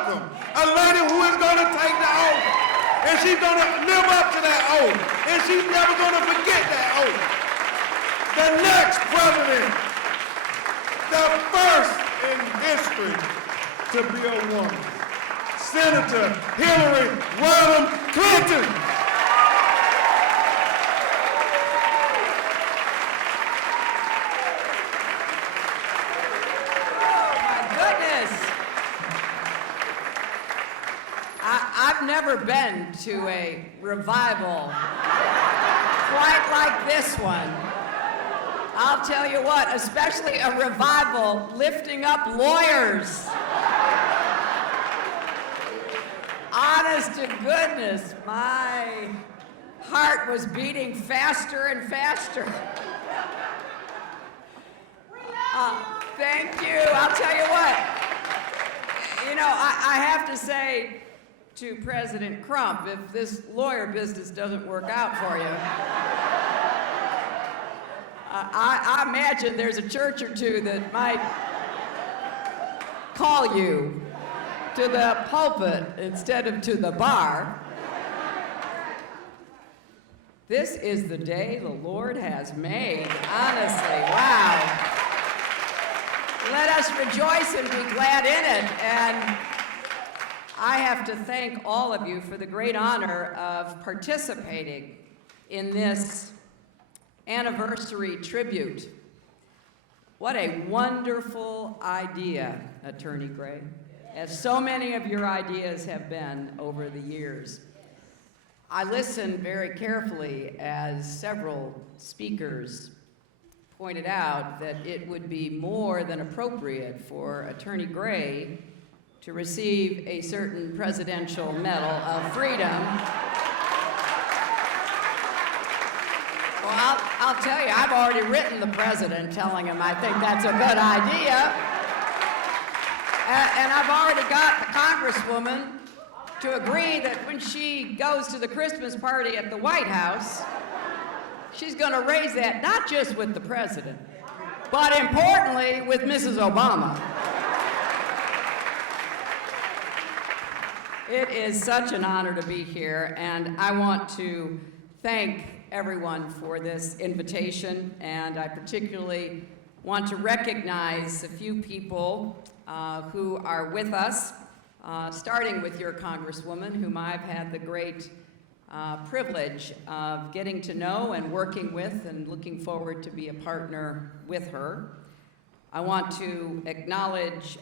welcome a lady who is going to take the oath, and she's going to live up to that oath, and she's never going to forget that oath. The next president, the first in history to be a woman, Senator Hillary Rodham Clinton. I've never been to a revival quite like this one. I'll tell you what, especially a revival lifting up lawyers. Honest to goodness, my heart was beating faster and faster. Thank you. I'll tell you what. You know, I have to say to President Crump, if this lawyer business doesn't work out for you, I imagine there's a church or two that might call you to the pulpit instead of to the bar. This is the day the Lord has made, honestly, wow. Let us rejoice and be glad in it. And I have to thank all of you for the great honor of participating in this anniversary tribute. What a wonderful idea, Attorney Gray, as so many of your ideas have been over the years. I listened very carefully as several speakers pointed out that it would be more than appropriate for Attorney Gray to receive a certain Presidential Medal of Freedom. Well, I'll tell you, I've already written the president telling him I think that's a good idea. And I've already got the Congresswoman to agree that when she goes to the Christmas party at the White House, she's going to raise that not just with the president, but importantly with Mrs. Obama. It is such an honor to be here, and I want to thank everyone for this invitation, and I particularly want to recognize a few people who are with us, starting with your Congresswoman, whom I've had the great privilege of getting to know and working with and looking forward to be a partner with her. I want to acknowledge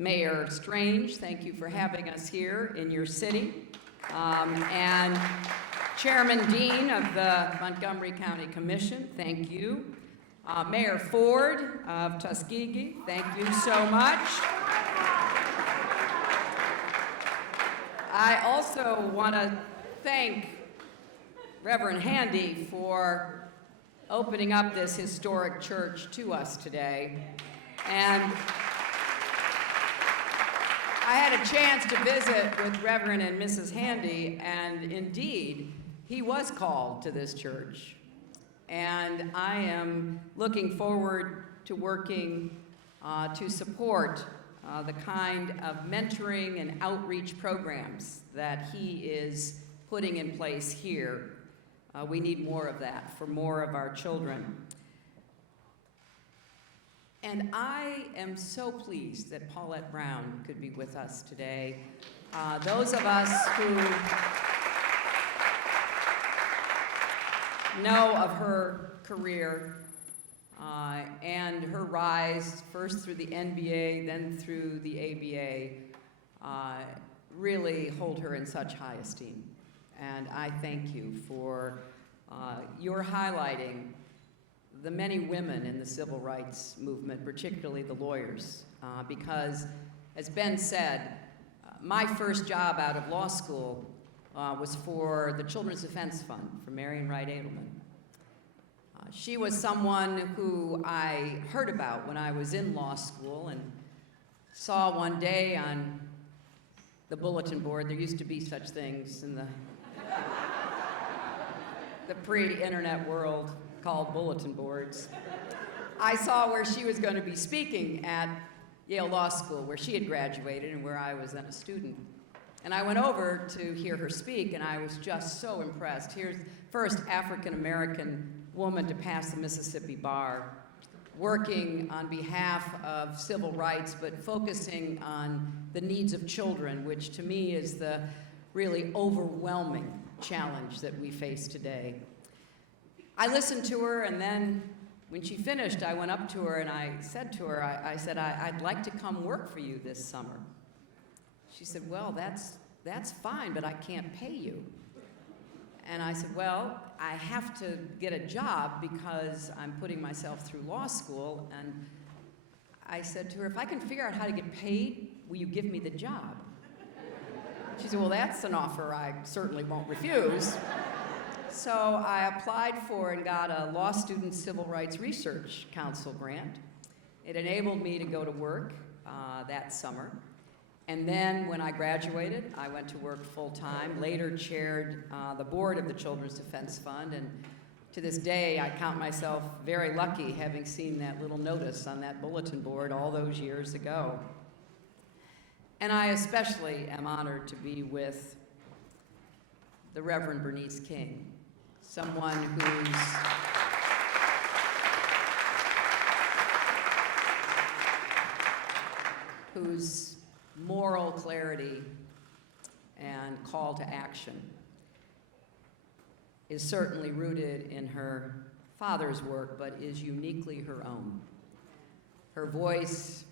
Mayor Strange, thank you for having us here in your city, and Chairman Dean of the Montgomery County Commission, thank you. Mayor Ford of Tuskegee, thank you so much. I also want to thank Reverend Handy for opening up this historic church to us today. And I had a chance to visit with Reverend and Mrs. Handy, and indeed, he was called to this church. And I am looking forward to working to support the kind of mentoring and outreach programs that he is putting in place here. We need more of that for more of our children. And I am so pleased that Paulette Brown could be with us today. Those of us who know of her career and her rise, first through the NBA, then through the ABA, really hold her in such high esteem. And I thank you for your highlighting the many women in the civil rights movement, particularly the lawyers, because, as Ben said, my first job out of law school was for the Children's Defense Fund for Marion Wright Edelman. She was someone who I heard about when I was in law school and saw one day on the bulletin board. There used to be such things in the pre-internet world called bulletin boards. I saw where she was going to be speaking at Yale Law School, where she had graduated and where I was then a student. And I went over to hear her speak, and I was just so impressed. Here's the first African-American woman to pass the Mississippi bar, working on behalf of civil rights, but focusing on the needs of children, which to me is the really overwhelming challenge that we face today. I listened to her, and then when she finished, I went up to her and I said to her, I said, I'd like to come work for you this summer. She said, well, that's fine, but I can't pay you. And I said, well, I have to get a job because I'm putting myself through law school. And I said to her, if I can figure out how to get paid, will you give me the job? She said, well, that's an offer I certainly won't refuse. So I applied for and got a Law Student Civil Rights Research Council grant. It enabled me to go to work that summer. And then when I graduated, I went to work full-time, later chaired the board of the Children's Defense Fund, and to this day, I count myself very lucky having seen that little notice on that bulletin board all those years ago. And I especially am honored to be with the Reverend Bernice King, someone whose moral clarity and call to action is certainly rooted in her father's work, but is uniquely her own. Her voice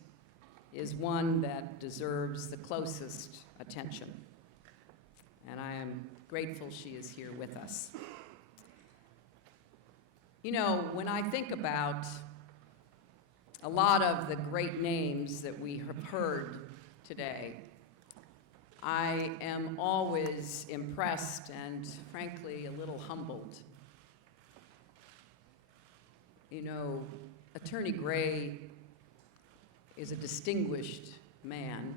is one that deserves the closest attention, and I am grateful she is here with us. You know, when I think about a lot of the great names that we have heard today, I am always impressed and, frankly, a little humbled. You know, Attorney Gray is a distinguished man,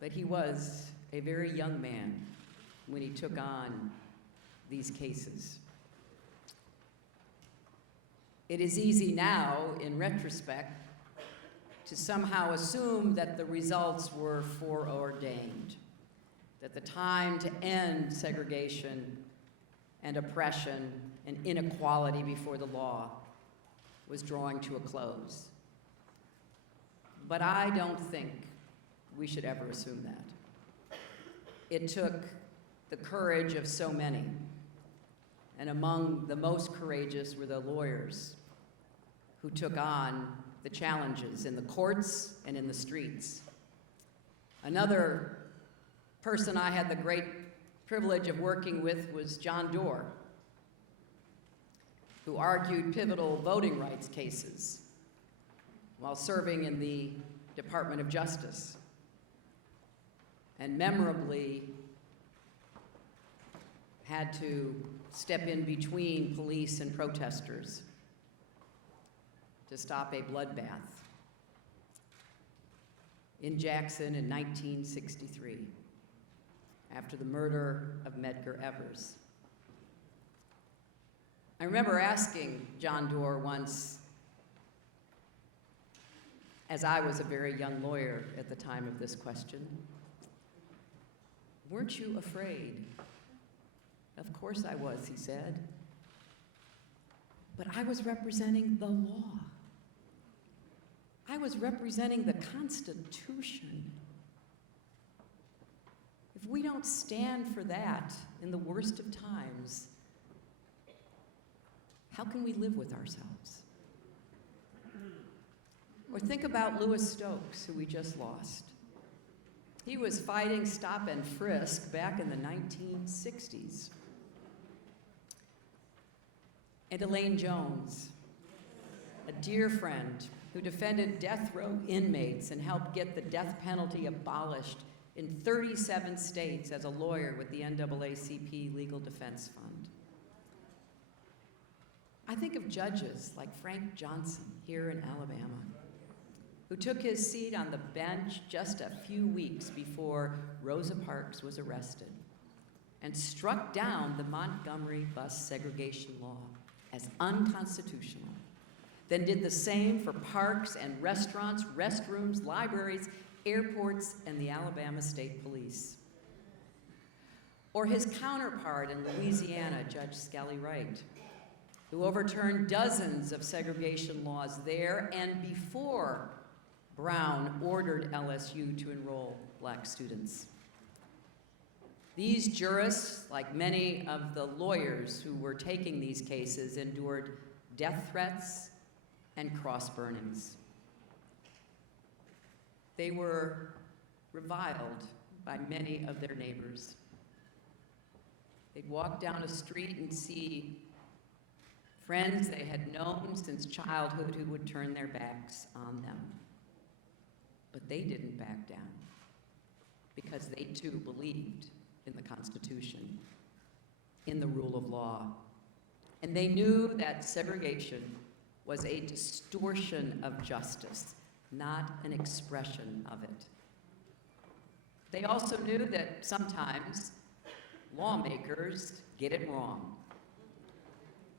but he was a very young man when he took on these cases. It is easy now, in retrospect, to somehow assume that the results were foreordained, that the time to end segregation and oppression and inequality before the law was drawing to a close. But I don't think we should ever assume that. It took the courage of so many, and among the most courageous were the lawyers who took on the challenges in the courts and in the streets. Another person I had the great privilege of working with was John Doerr, who argued pivotal voting rights cases while serving in the Department of Justice, and memorably had to step in between police and protesters to stop a bloodbath in Jackson in 1963 after the murder of Medgar Evers. I remember asking John Doerr once, as I was a very young lawyer at the time of this question, "Weren't you afraid?" "Of course I was," he said. "But I was representing the law. I was representing the Constitution. If we don't stand for that in the worst of times, how can we live with ourselves?" Or think about Louis Stokes, who we just lost. He was fighting stop and frisk back in the 1960s. And Elaine Jones, a dear friend who defended death row inmates and helped get the death penalty abolished in 37 states as a lawyer with the NAACP Legal Defense Fund. I think of judges like Frank Johnson here in Alabama, who took his seat on the bench just a few weeks before Rosa Parks was arrested and struck down the Montgomery bus segregation law as unconstitutional, then did the same for parks and restaurants, restrooms, libraries, airports, and the Alabama State Police. Or his counterpart in Louisiana, Judge Skelly Wright, who overturned dozens of segregation laws there and before Brown ordered LSU to enroll black students. These jurists, like many of the lawyers who were taking these cases, endured death threats and cross burnings. They were reviled by many of their neighbors. They'd walk down a street and see friends they had known since childhood who would turn their backs on them. But they didn't back down because they too believed in the Constitution, in the rule of law. And they knew that segregation was a distortion of justice, not an expression of it. They also knew that sometimes lawmakers get it wrong.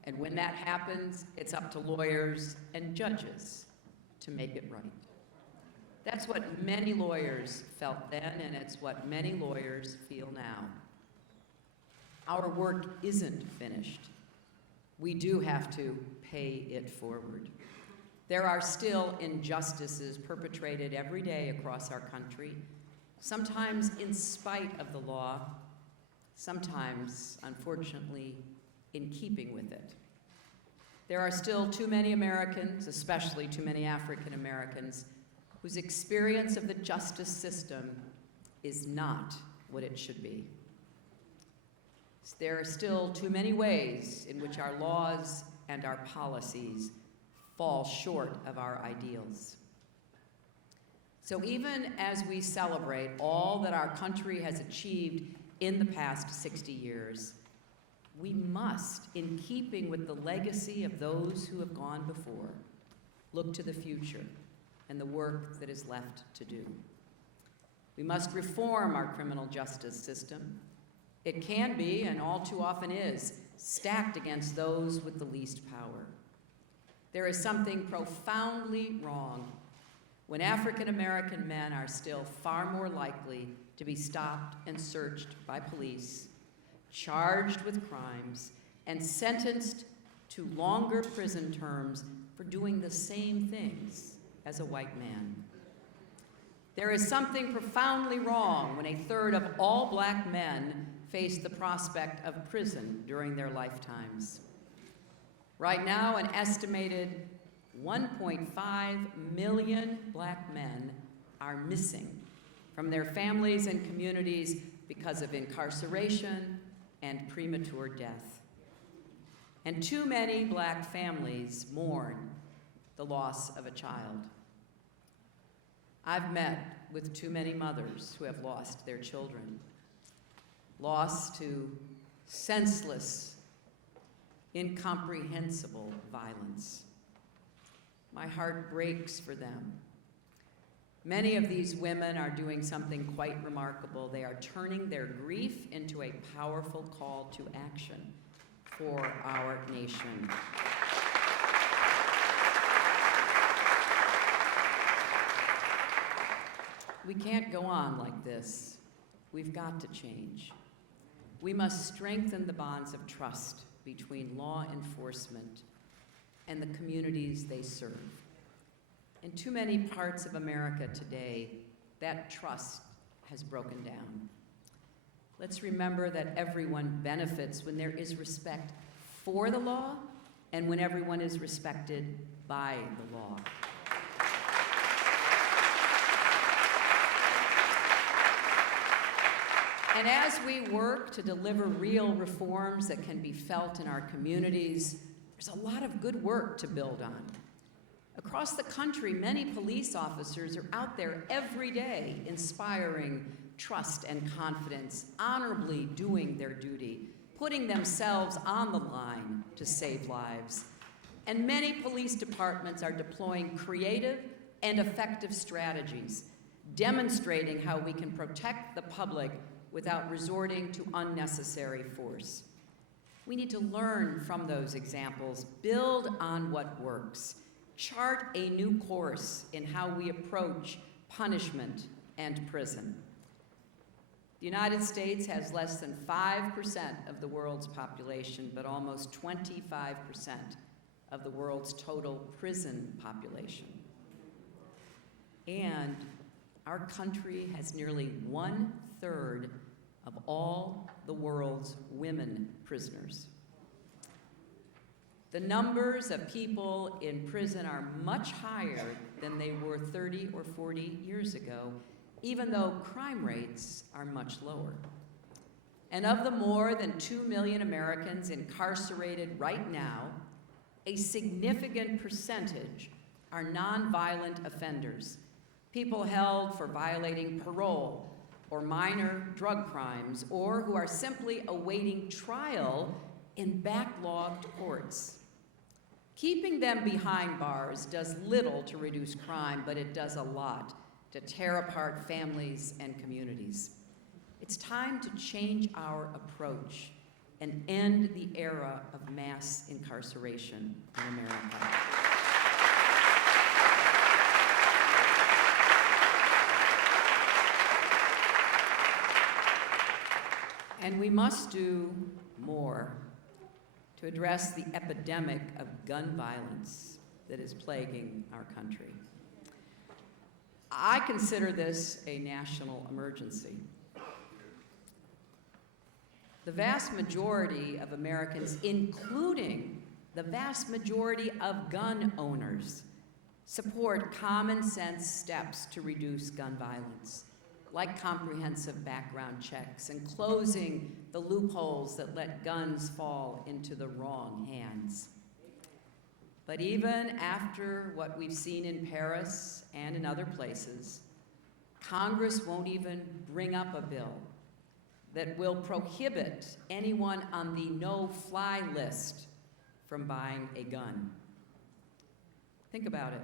And when that happens, it's up to lawyers and judges to make it right. That's what many lawyers felt then, and it's what many lawyers feel now. Our work isn't finished. We do have to pay it forward. There are still injustices perpetrated every day across our country, sometimes in spite of the law, sometimes, unfortunately, in keeping with it. There are still too many Americans, especially too many African Americans, whose experience of the justice system is not what it should be. There are still too many ways in which our laws and our policies fall short of our ideals. So even as we celebrate all that our country has achieved in the past 60 years, we must, in keeping with the legacy of those who have gone before, look to the future and the work that is left to do. We must reform our criminal justice system. It can be, and all too often is, stacked against those with the least power. There is something profoundly wrong when African American men are still far more likely to be stopped and searched by police, charged with crimes, and sentenced to longer prison terms for doing the same things as a white man. There is something profoundly wrong when a third of all black men face the prospect of prison during their lifetimes. Right now, an estimated 1.5 million black men are missing from their families and communities because of incarceration and premature death. And too many black families mourn the loss of a child. I've met with too many mothers who have lost their children, lost to senseless, incomprehensible violence. My heart breaks for them. Many of these women are doing something quite remarkable. They are turning their grief into a powerful call to action for our nation. We can't go on like this. We've got to change. We must strengthen the bonds of trust between law enforcement and the communities they serve. In too many parts of America today, that trust has broken down. Let's remember that everyone benefits when there is respect for the law and when everyone is respected by the law. And as we work to deliver real reforms that can be felt in our communities, there's a lot of good work to build on. Across the country, many police officers are out there every day inspiring trust and confidence, honorably doing their duty, putting themselves on the line to save lives. And many police departments are deploying creative and effective strategies, demonstrating how we can protect the public without resorting to unnecessary force. We need to learn from those examples, build on what works, chart a new course in how we approach punishment and prison. The United States has less than 5% of the world's population, but almost 25% of the world's total prison population. And our country has nearly 1/3 of all the world's women prisoners. The numbers of people in prison are much higher than they were 30 or 40 years ago, even though crime rates are much lower. And of the more than 2 million Americans incarcerated right now, a significant percentage are nonviolent offenders, people held for violating parole or minor drug crimes, or who are simply awaiting trial in backlogged courts. Keeping them behind bars does little to reduce crime, but it does a lot to tear apart families and communities. It's time to change our approach and end the era of mass incarceration in America. And we must do more to address the epidemic of gun violence that is plaguing our country. I consider this a national emergency. The vast majority of Americans, including the vast majority of gun owners, support common sense steps to reduce gun violence, like comprehensive background checks and closing the loopholes that let guns fall into the wrong hands. But even after what we've seen in Paris and in other places, Congress won't even bring up a bill that will prohibit anyone on the no-fly list from buying a gun. Think about it.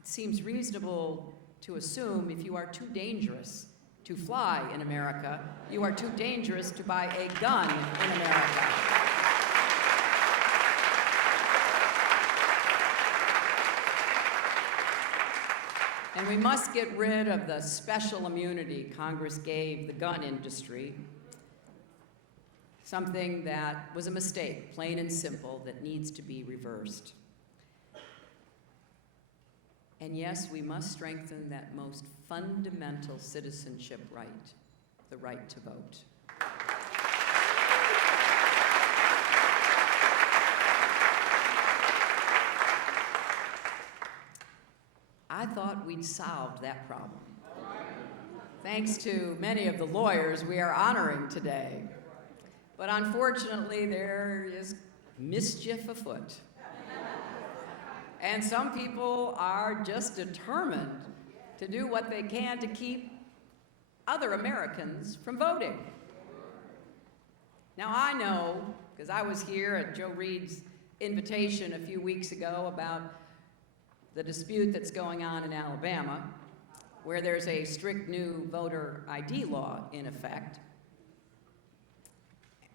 It seems reasonable to assume if you are too dangerous to fly in America, you are too dangerous to buy a gun in America. And we must get rid of the special immunity Congress gave the gun industry, something that was a mistake, plain and simple, that needs to be reversed. And yes, we must strengthen that most fundamental citizenship right, the right to vote. I thought we'd solved that problem. Thanks to many of the lawyers we are honoring today. But unfortunately, there is mischief afoot. And some people are just determined to do what they can to keep other Americans from voting. Now I know, because I was here at Joe Reed's invitation a few weeks ago about the dispute that's going on in Alabama, where there's a strict new voter ID law in effect.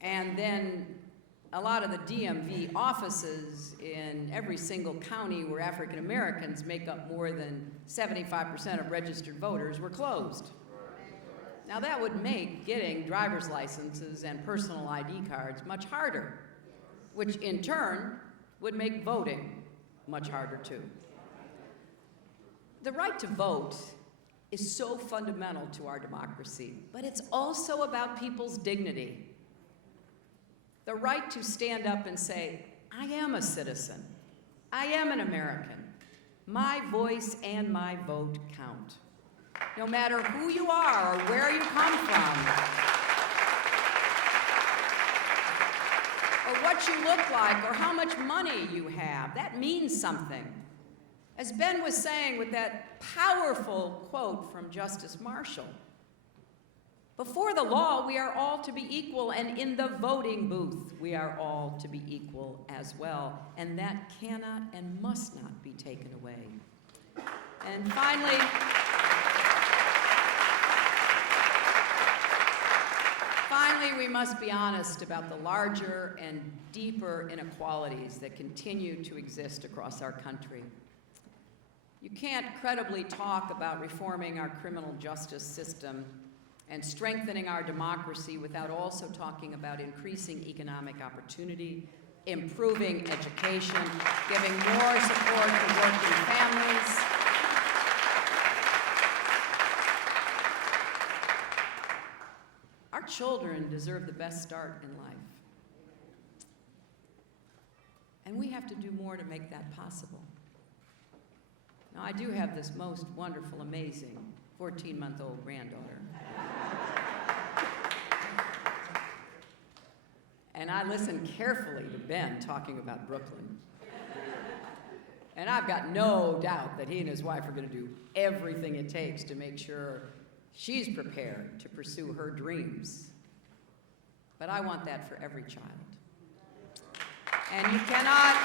And then a lot of the DMV offices in every single county where African Americans make up more than 75% of registered voters were closed. Now that would make getting driver's licenses and personal ID cards much harder, which in turn would make voting much harder too. The right to vote is so fundamental to our democracy, but it's also about people's dignity. The right to stand up and say, I am a citizen. I am an American. My voice and my vote count. No matter who you are or where you come from, or what you look like, or how much money you have, that means something. As Ben was saying with that powerful quote from Justice Marshall, before the law, we are all to be equal, and in the voting booth, we are all to be equal as well. And that cannot and must not be taken away. And finally, we must be honest about the larger and deeper inequalities that continue to exist across our country. You can't credibly talk about reforming our criminal justice system and strengthening our democracy without also talking about increasing economic opportunity, improving education, giving more support to working families. Our children deserve the best start in life. And we have to do more to make that possible. Now, I do have this most wonderful, amazing 14-month-old granddaughter. And I listen carefully to Ben talking about Brooklyn. And I've got no doubt that he and his wife are going to do everything it takes to make sure she's prepared to pursue her dreams. But I want that for every child. And you cannot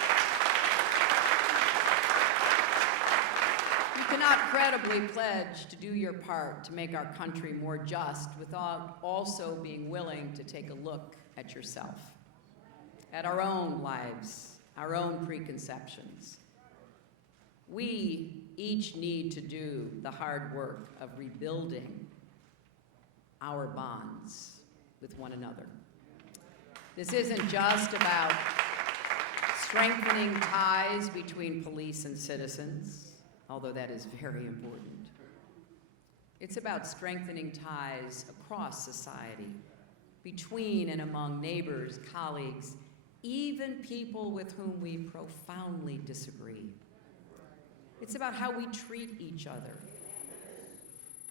credibly pledge to do your part to make our country more just without also being willing to take a look at yourself, at our own lives, our own preconceptions. We each need to do the hard work of rebuilding our bonds with one another. This isn't just about strengthening ties between police and citizens, although that is very important. It's about strengthening ties across society, between and among neighbors, colleagues, even people with whom we profoundly disagree. It's about how we treat each other,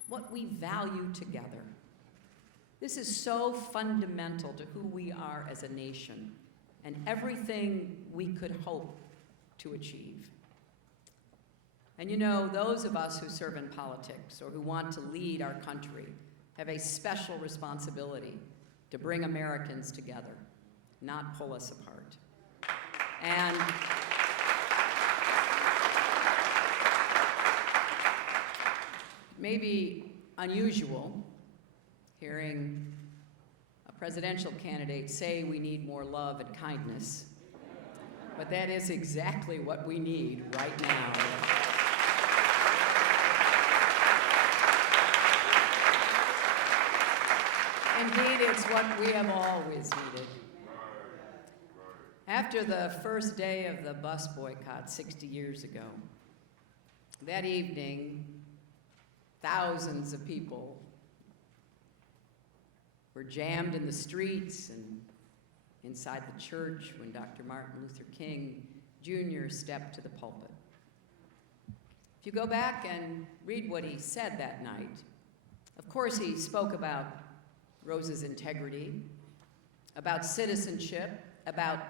what we value together. This is so fundamental to who we are as a nation and everything we could hope to achieve. And you know, those of us who serve in politics or who want to lead our country have a special responsibility to bring Americans together, not pull us apart. And maybe unusual hearing a presidential candidate say we need more love and kindness, but that is exactly what we need right now. Indeed, it's what we have always needed. After the first day of the bus boycott 60 years ago, that evening, thousands of people were jammed in the streets and inside the church when Dr. Martin Luther King Jr. stepped to the pulpit. If you go back and read what he said that night, of course he spoke about Rose's integrity, about citizenship, about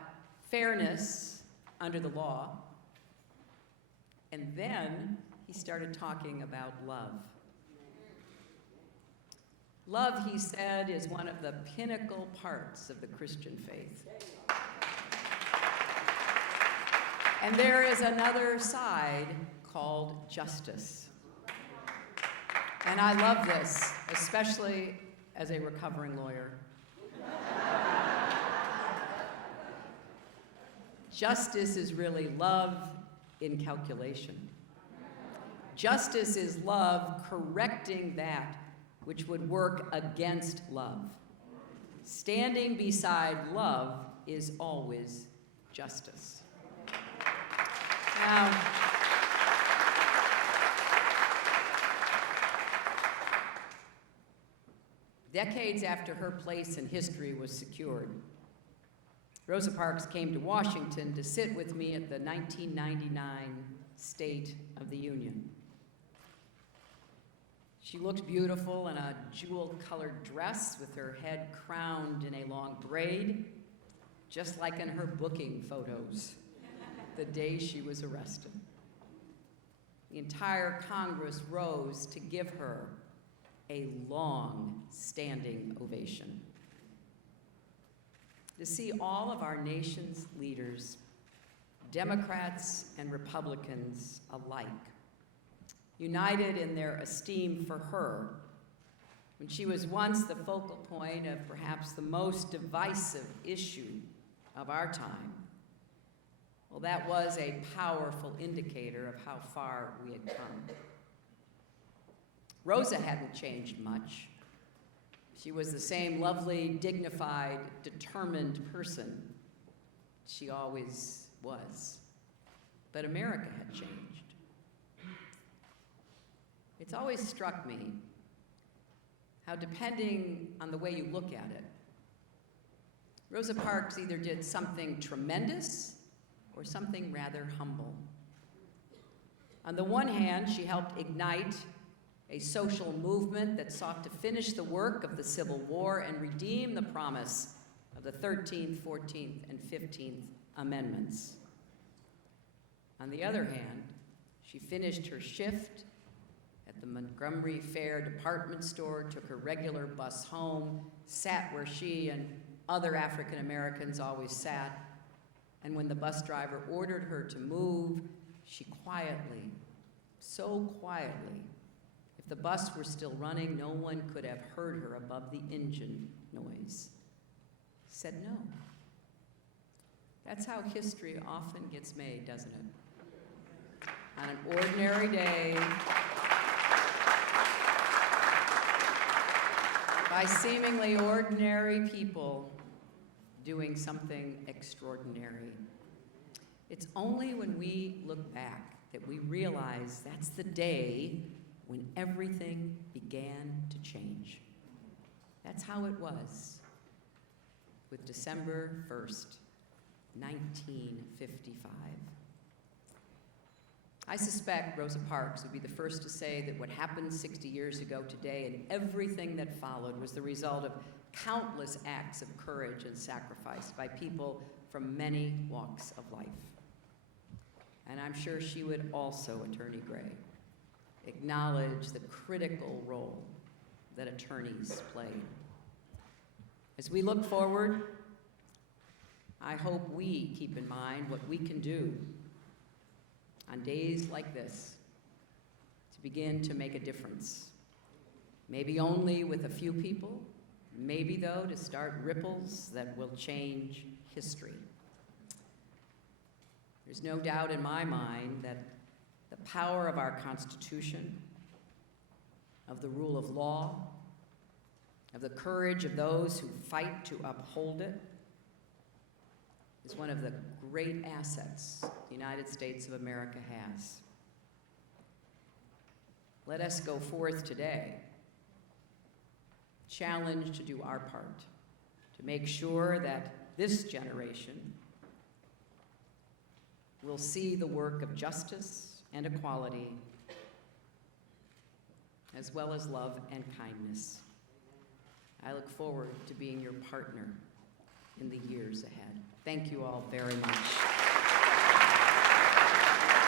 fairness under the law, and then he started talking about love. Love, he said, is one of the pinnacle parts of the Christian faith. And there is another side called justice. And I love this, especially as a recovering lawyer. Justice is really love in calculation. Justice is love correcting that which would work against love. Standing beside love is always justice. Now, decades after her place in history was secured, Rosa Parks came to Washington to sit with me at the 1999 State of the Union. She looked beautiful in a jewel-colored dress with her head crowned in a long braid, just like in her booking photos the day she was arrested. The entire Congress rose to give her a long standing ovation. To see all of our nation's leaders, Democrats and Republicans alike, united in their esteem for her, when she was once the focal point of perhaps the most divisive issue of our time, well, that was a powerful indicator of how far we had come. Rosa hadn't changed much. She was the same lovely, dignified, determined person she always was. But America had changed. It's always struck me how, depending on the way you look at it, Rosa Parks either did something tremendous or something rather humble. On the one hand, she helped ignite a social movement that sought to finish the work of the Civil War and redeem the promise of the 13th, 14th, and 15th Amendments. On the other hand, she finished her shift at the Montgomery Fair department store, took her regular bus home, sat where she and other African Americans always sat, and when the bus driver ordered her to move, she quietly, so quietly, if the bus were still running, no one could have heard her above the engine noise, said no. That's how history often gets made, doesn't it? On an ordinary day, by seemingly ordinary people doing something extraordinary. It's only when we look back that we realize that's the day when everything began to change. That's how it was with December 1st, 1955. I suspect Rosa Parks would be the first to say that what happened 60 years ago today and everything that followed was the result of countless acts of courage and sacrifice by people from many walks of life. And I'm sure she would also, Attorney Gray, acknowledge the critical role that attorneys played. As we look forward, I hope we keep in mind what we can do on days like this to begin to make a difference. Maybe only with a few people, maybe, though, to start ripples that will change history. There's no doubt in my mind that the power of our Constitution, of the rule of law, of the courage of those who fight to uphold it, is one of the great assets the United States of America has. Let us go forth today, challenged to do our part, to make sure that this generation will see the work of justice and equality, as well as love and kindness. I look forward to being your partner in the years ahead. Thank you all very much.